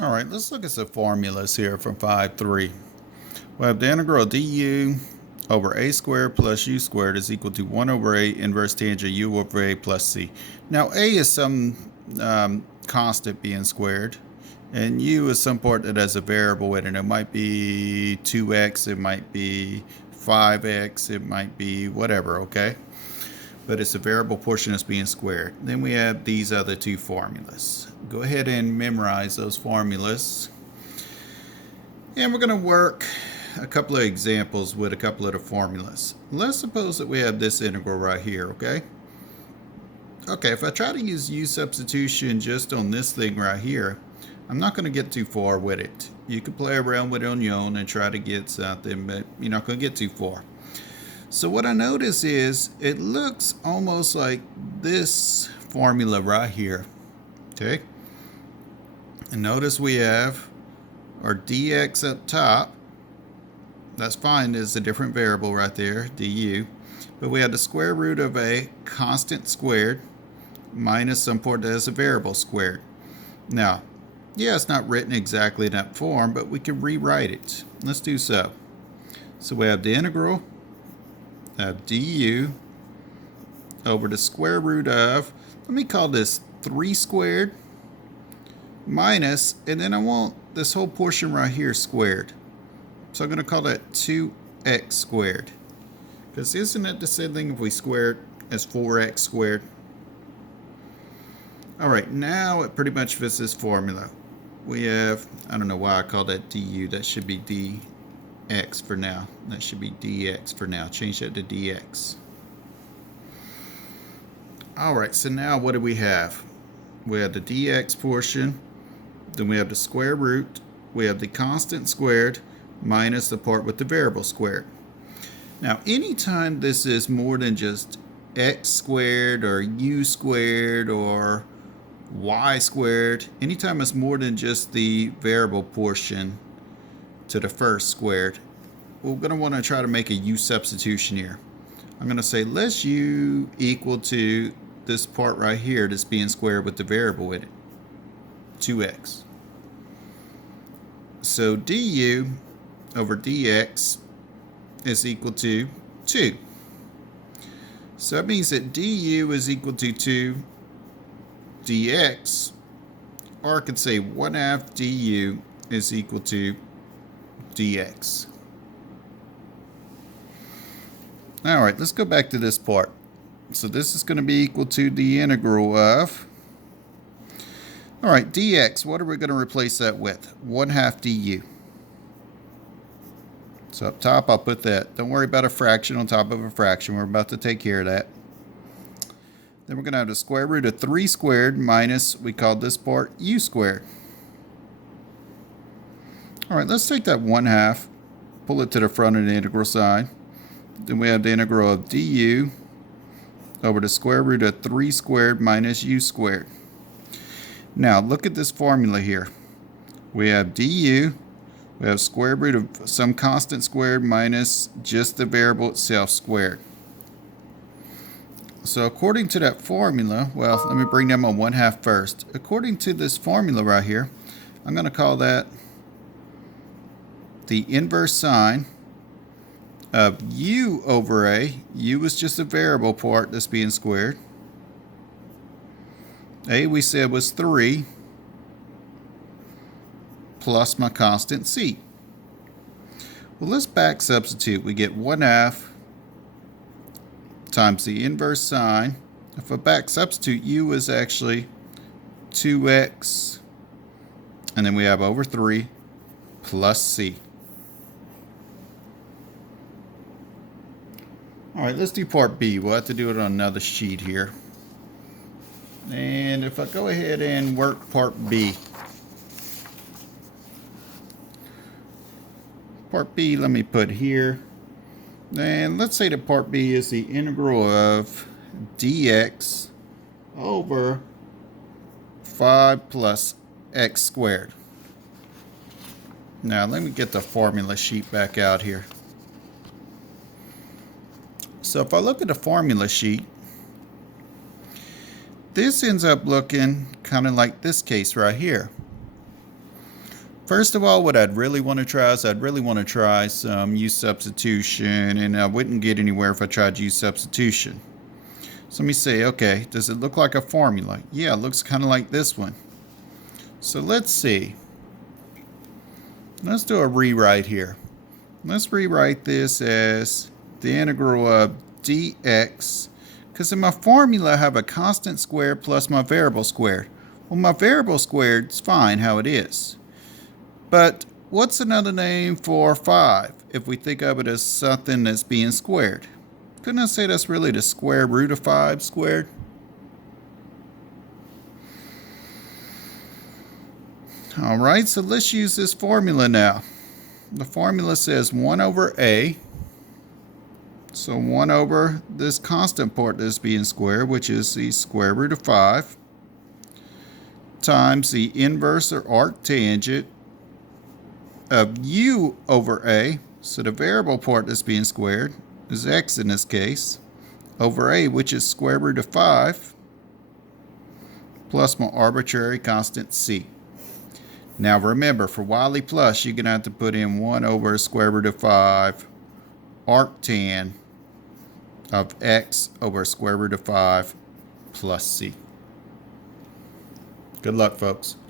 All right, let's look at some formulas here from 5.3. We have the integral of du over a squared plus u squared is equal to 1 over a inverse tangent u over a plus c. Now a is some constant being squared, and u is some part that has a variable in it. It might be 2x, it might be 5x, it might be whatever, okay? But it's a variable portion that's being squared. Then we have these other two formulas. Go ahead and memorize those formulas. And we're going to work a couple of examples with a couple of the formulas. Let's suppose that we have this integral right here, okay? Okay, if I try to use u substitution just on this thing right here, I'm not going to get too far with it. You can play around with it on your own and try to get something, but you're not going to get too far. So what I notice is it looks almost like this formula right here, okay? And notice we have our dx up top. That's fine, there's a different variable right there, du. But we have the square root of a constant squared minus some part that is a variable squared. Now, yeah, it's not written exactly in that form, but we can rewrite it. Let's do so. So we have the integral of du over the square root of, let me call this 3 squared minus, and then I want this whole portion right here squared. So I'm going to call that 2x squared. Because isn't it the same thing if we square it as 4x squared? Alright, now it pretty much fits this formula. We have, I don't know why I call that du, that should be dx for now. That should be dx for now. Change that to dx. Alright, so now what do we have? We have the dx portion, then we have the square root, we have the constant squared, minus the part with the variable squared. Now, anytime this is more than just x squared or u squared or y squared, anytime it's more than just the variable portion to the first squared, we're going to want to try to make a u substitution here. I'm going to say let's u equal to this part right here that's being squared with the variable in it, 2x. So du over dx is equal to 2. So that means that du is equal to 2 dx, or I could say 1/2 du is equal to dx. Alright, let's go back to this part. So this is going to be equal to the integral of, alright, dx, what are we going to replace that with? 1/2 du. So up top I'll put that. Don't worry about a fraction on top of a fraction. We're about to take care of that. Then we're going to have the square root of 3 squared minus, we called this part u squared. Alright, let's take that 1/2, pull it to the front of the integral sign. Then we have the integral of du over the square root of 3 squared minus u squared. Now look at this formula here. We have du, we have square root of some constant squared minus just the variable itself squared. So according to that formula, well, let me bring them on 1/2 first. According to this formula right here, I'm going to call that the inverse sine of u over a. U is just a variable part that's being squared. A we said was 3 plus my constant c. Well, let's back substitute. We get 1/2 times the inverse sine. If I back substitute, u is actually 2x, and then we have over 3 plus c. Alright, let's do part B. We'll have to do it on another sheet here. And if I go ahead and work part B. Part B, let me put here. And let's say that part B is the integral of dx over 5 plus x squared. Now let me get the formula sheet back out here. So if I look at the formula sheet, this ends up looking kind of like this case right here. First of all, what I'd really want to try is some use substitution, and I wouldn't get anywhere if I tried use substitution. So let me say, okay, does it look like a formula? Yeah, it looks kind of like this one. So let's see. Let's do a rewrite here. Let's rewrite this as the integral of dx, because in my formula I have a constant squared plus my variable squared. Well, my variable squared is fine how it is. But what's another name for 5 if we think of it as something that's being squared? Couldn't I say that's really the square root of 5 squared? Alright, so let's use this formula now. The formula says 1 over a. So 1 over this constant part that's being squared, which is the square root of 5, times the inverse or arctangent of u over a. So the variable part that's being squared is x in this case, over a, which is square root of 5, plus my arbitrary constant c. Now remember, for Wiley plus, you're going to have to put in 1 over square root of 5 arctan of x over square root of 5 plus c. Good luck, folks.